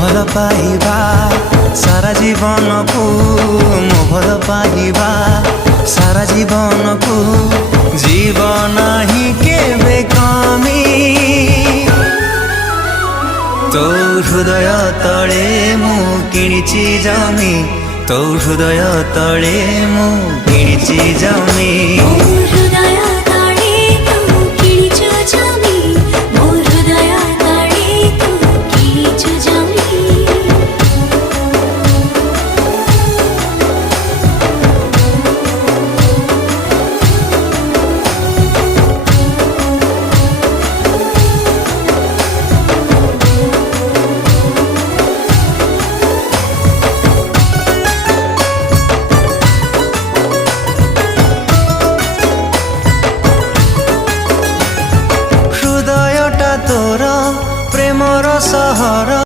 भल पाइबा सारा जीवन को मो भल पाइबा सारा जीवन को जीवन ही केबे कमी तो हृदय तले मु किणिची जमी तो हृदय तले मु किणिची जमी